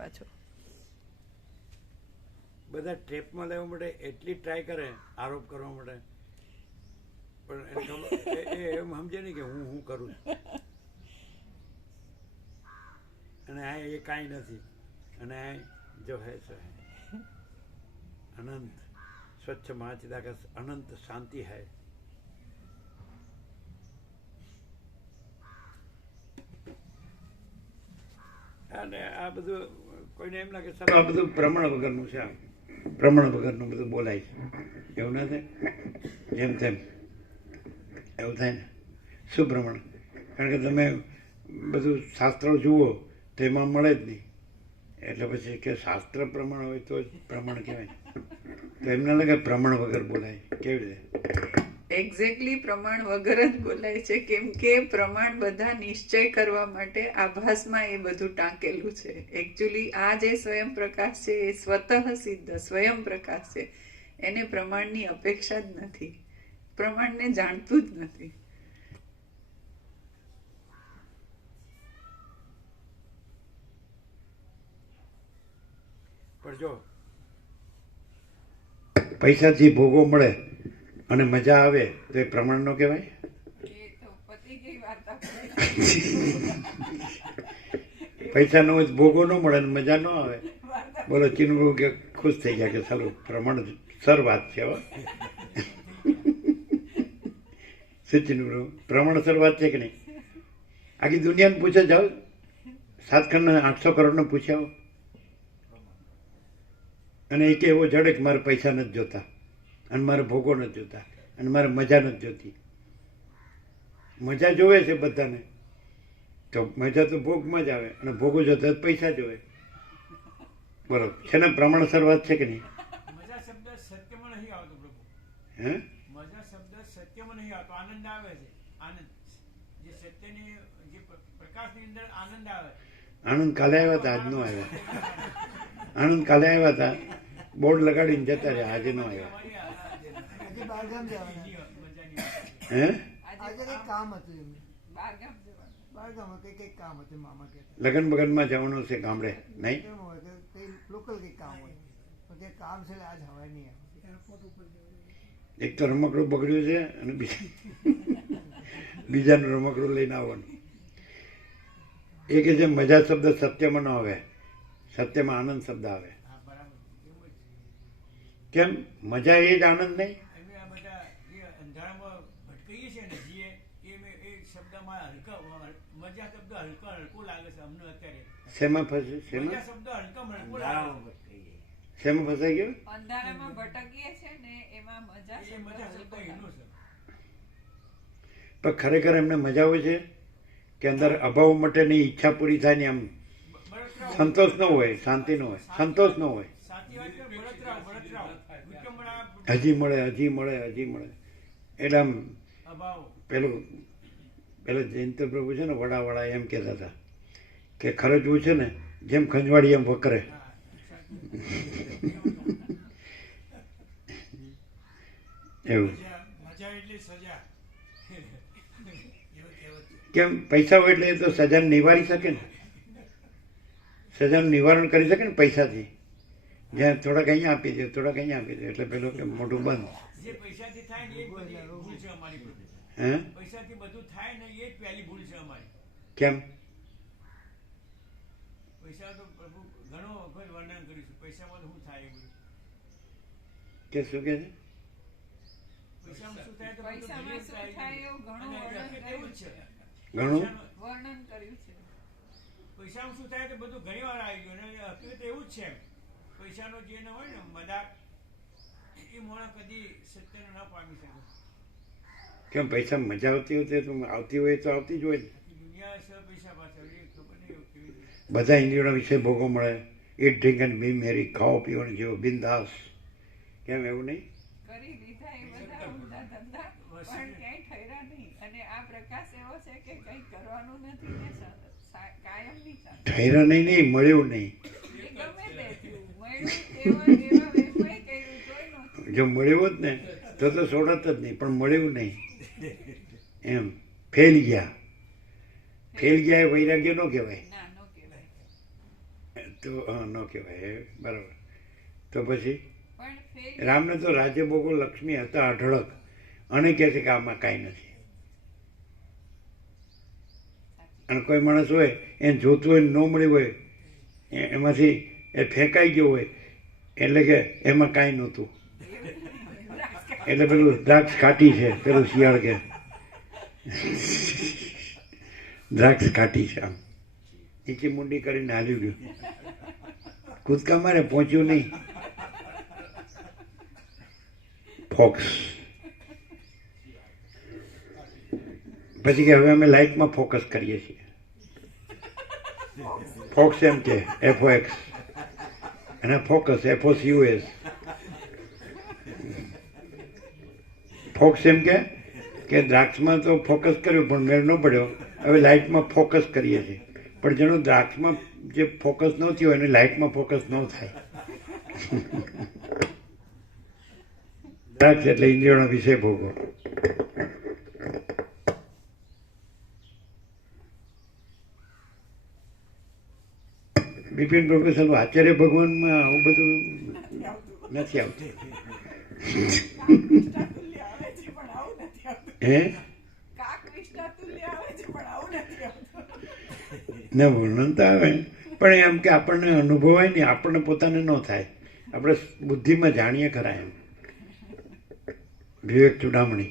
પાછો. બધા ટ્રેપમાં લેવા માટે એટલી ટ્રાય કરે આરોપ કરવા માટે, પણ એને ખબર એમ સમજે નહીં કે હું કરું છું, અને આ એ કાંઈ નથી, અને આ જો હે સો હે અનંત સ્વચ્છ મહાચિદાકાશ અનંત શાંતિ હૈ. અને આ બધું કોઈને એમ લાગે સારું આ બધું પ્રમાણ વગરનું છે, આ પ્રમાણ વગરનું બધું બોલાય છે, એવું ના થાય? જેમ તેમ એવું થાય ને. શું પ્રમાણ? કારણ કે તમે બધું શાસ્ત્રો જુઓ તો એમાં મળે જ નહીં, એટલે પછી કે શાસ્ત્ર પ્રમાણ હોય તો જ પ્રમાણ કહેવાય. તો એમને લાગે પ્રમાણ વગર બોલાય. કેવી રીતે? એક્ઝેક્ટલી પ્રમાણ વગર જ બોલાય છે, કેમ કે પ્રમાણ બધા નિશ્ચય કરવા માટે આભાસમાં એ બધું ટાંકેલું છે. એકચ્યુઅલી આ જે સ્વયં પ્રકાશ છે એ સ્વતઃ સિદ્ધ સ્વયં પ્રકાશ છે, એને પ્રમાણની અપેક્ષા જ નથી, પ્રમાણને જાણતું જ નથી. પણ જો પૈસાથી ભોગો મળે અને મજા આવે તો એ પ્રમાણ નો કહેવાય? પૈસા નો ભોગો ન મળે ને મજા ન આવે, બોલો ચીનુ કે ખુશ થઈ ગયા કે સારું પ્રમાણ સર વાત છે. હવે શું ચીનુ પ્રમાણ સર વાત છે કે નહીં? આખી દુનિયાને પૂછે જાઓ, 7 ખંડ 800 કરોડને પૂછ્યા, અને એક એવો જડે કે મારે પૈસા નથી જોતા, અને મારે ભોગો નથી જોતા, અને મારે મજા નથી જોતી. મજા જોવે છે બધાને, તો મજા તો ભોગમાં જ આવે, અને ભોગો જોતા પૈસા જોવે. બરોબર છે ને? પ્રમાણસર વાત છે કે નહીં? મજા શબ્દ સત્યમાં નહીં આવતો પ્રભુ. હે? મજા શબ્દ સત્યમાં નહીં આવતો, આનંદ આવે છે. આનંદ જે સત્યની જે પ્રકાશની અંદર આનંદ આવે. આનંદ કાલે આવ્યા હતા, આજ નો આવ્યા. આનંદ કાલે આવ્યા હતા, બોર્ડ લગાડીને જતા રહ્યા, આજે નો આવ્યા. હે? લગન બગનમાં જવાનું છે ગામડે, નહીં? એક તો રમકડું બગડ્યું છે, અને બીજાનું રમકડું લઈને આવવાનું. એ કે છે મજા શબ્દ સત્યમાં ન આવે, સત્યમાં આનંદ શબ્દ આવે. કેમ? મજા એ જ આનંદ નહીં? અમે આ બધા જે અંધારામાં ભટકીએ છીએ ને જીએ એ શબ્દમાં હલકો મજા શબ્દ હલકો લાગે છે અમને અત્યારે. શેમાં ફસે? શેમાં? મજા શબ્દ હલકો લાગે. શેમાં ફસાઈ ગયો? અંધારામાં ભટકીએ છે ને એમાં મજા એ મજા શબ્દ એનો છે. પણ ખરેખર એમને મજા હોય છે કે અંદર અભાવ માટેની ઈચ્છા પૂરી થાય ને આમ સંતોષ ન હોય, શાંતિ ન હોય, સંતોષ ન હોય. સાચી વાત છે. બળતરાવ હજી મળે, હજી મળે, હજી મળે, એટલે આમ અભાવ. પેલો જયંત પ્રભુ છે ને વડા એમ કહેતા હતા કે ખર્ચવું છે ને જેમ ખંજવાળી એમ વકરે. એવું. મજા એટલે સજા. કેમ? પૈસા હોય એટલે એ તો સજાને નિવારી શકે ને, સજાનું નિવારણ કરી શકે ને પૈસાથી. જ્યાં થોડાક અહીંયા આપી દે, થોડાક અહીંયા આપી દે, એટલે પેલું કે મોઢું બંધ. જે પૈસાથી થાય ને એ જ બધી ભૂલ છે અમારી પ્રભુ. હે? પૈસાથી બધું થાય ને એ જ પહેલી ભૂલ છે અમારી. કેમ? પૈસા તો પ્રભુ ઘણો વખત વર્ણન કરીશું, પૈસામાં તો શું થાય એ બધું. કે શું કે છે? પૈસામાં શું થાય તો પૈસામાં શું થાય એવું ઘણું વર્ણન એવું જ છે. ઘણું વર્ણન કર્યું છે. પૈસામાં શું થાય તો બધું ઘણી વાર આવી ગયું, અને હકીકત એવું જ છે. પૈસાનો જે ન હોય ને મજાક, એ મોણા કદી સત્યને ન પામી શકે. કેમ? પૈસા મજા આવતી હોય તો આવતી હોય તો આવતી જ હોય ને. દુનિયા છે પૈસા પાછળ, એ ખબર નહીં કેવી રીતે. બધા ઇન્દ્રિયોના વિશે ભોગો મળે, ઈટ ડ્રિંક એન્ડ બી મેરી, ખાઓ પીવાનું જેવો બિંદાસ. કેમ એવું નહીં? કરી દીધા એ બધા ઊંધા ધંધા, પણ ક્યાંય ઠર્યા નહીં. અને આ પ્રકાશ એવો છે કે કંઈ કરવાનું નથી ને કાયમની સાથે. ઠર્યા નહીં, મળ્યું નહીં. ગમે તે થયું, મળ્યું એવા વેપાય કર્યું તોય નહોતું. જો મળ્યું હોત ને તો સોડત જ નહીં, પણ મળ્યું નહીં. એમ ફેલ ગયા એ વૈરાગ્ય ન કહેવાય. ના, નો કહેવાય. તો હા ન કહેવાય બરાબર. તો પછી પણ ફેલ રામને તો રાજ્યભોગો લક્ષ્મી હતા અઢળક, અને કહે છે કે આમાં કાંઈ નથી. અને કોઈ માણસ હોય એને જોતું હોય ન મળ્યું હોય એમાંથી એ ફેંકાઈ ગયો હોય એટલે કે એમાં કાંઈ નહોતું, એટલે પેલું દ્રાક્ષ ખાટી છે, પેલું શિયાળ કે દ્રાક્ષ ખાટી છે, આમ નીચી મુંડી કરીને હાલ્યું ગયું, કૂદકા મારે પહોંચ્યું નહીં. ફોક્સ. પછી કે હવે અમે લાઇટમાં ફોકસ કરીએ છીએ. ફોક્સ એમ કે FOX અને ફોકસ FOCUS. ફોક્સ એમ કે દ્રાક્ષમાં તો ફોકસ કર્યું પણ મેળ ન પડ્યો, હવે લાઇટમાં ફોકસ કરીએ છીએ. પણ જેનું દ્રાક્ષમાં જે ફોકસ ન થયું હોય એને લાઇટમાં ફોકસ ન થાય. દ્રાક્ષ એટલે ઇન્દ્રિયોનો વિષય ભોગવો. બિપિન પ્રોફેસર આચાર્ય ભગવાનમાં આવું બધું નથી આવતું. હે ના વર્ણન તો આવે પણ એમ કે આપણને અનુભવાય નહીં, આપણને પોતાને ન થાય, આપણે બુદ્ધિમાં જાણીએ ખરા એમ. વિવેક ચુડામણી.